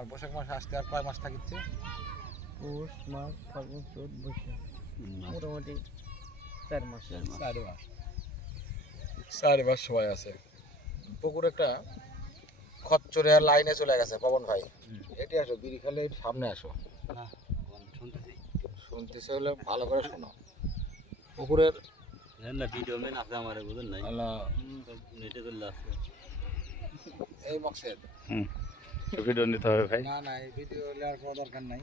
আর বৈশাখ মাস আসতে আর কয় মাস থাকিচ্ছে? পৌষ মাঘ ফাল্গুন চৈত বৈশাখ, মোটামুটি 4 মাস। 4 মাস সময় আছে। পুকুর একটা খচ্চরে লাইনে চলে গেছে পবন ভাই। এটি আসো, বিড়ি খালে সামনে আসো। শুনতেছে হলে ভালো করে শোনো। পুকুরের এই মকসেদ ভিডিও নিতে হবে ভাই। না না, এই ভিডিও নেওয়ার কোনো দরকার নাই।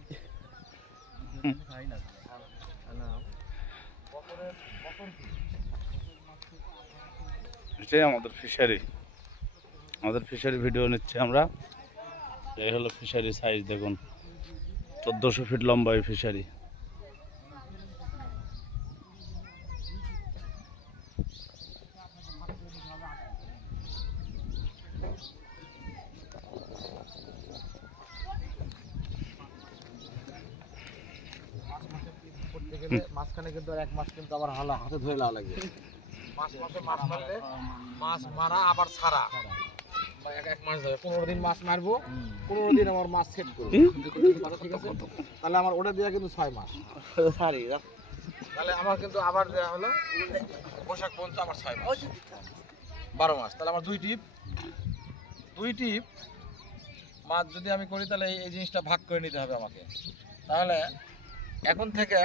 এটাই আমাদের ফিশারি, আমাদের ফিশারি ভিডিও নিচ্ছি আমরা। এই হলো ফিশারি সাইজ, দেখুন 1400 ফিট লম্বা এই ফিশারি। মাঝখানে কিন্তু 1 মাস কিন্তু আবার হাতে ধরে লাও লাগবে। মাসে মাছ মারলে মাছ মারা আবার ছাড়া 1 মাস যাবে। 15 দিন মাছ মারবো, 15 দিন আমার মাছ সেট করবো। ঠিক আছে, তাহলে আমার ওটা দেওয়া কিন্তু 6 মাস। তাহলে আমার কিন্তু আবার দেওয়া হলো বৈশাখ পর্যন্ত আমার 6 মাস, 12 মাস। তাহলে আমার 2 টিপ মাছ যদি আমি করি, তাহলে এই জিনিসটা ভাগ করে নিতে হবে আমাকে। তাহলে এখন থেকে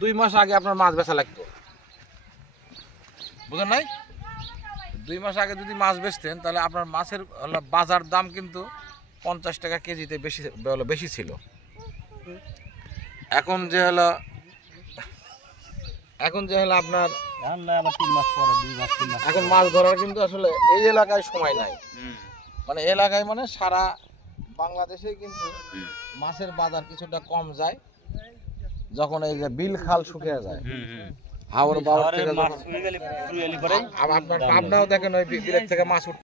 2 মাস আগে আপনার মাছ বেচা লাগতো, বুঝলেন নাই? 2 মাস আগে যদি মাছ বেচতেন, তাহলে আপনার মাছের বাজার দাম কিন্তু 50 টাকা কেজিতে বেশি ছিল। এখন যে হলো আপনার এখন মাছ ধরার কিন্তু আসলে এই এলাকায় সময় নাই। মানে এলাকায় মানে সারা বাংলাদেশেই কিন্তু মাছের বাজার কিছুটা কম যায় যখন এই যে বিল খাল শুকিয়ে যায়। হাওর বাওর থেকে আপনার পাবনাও দেখেন ওই বিলের থেকে মাছ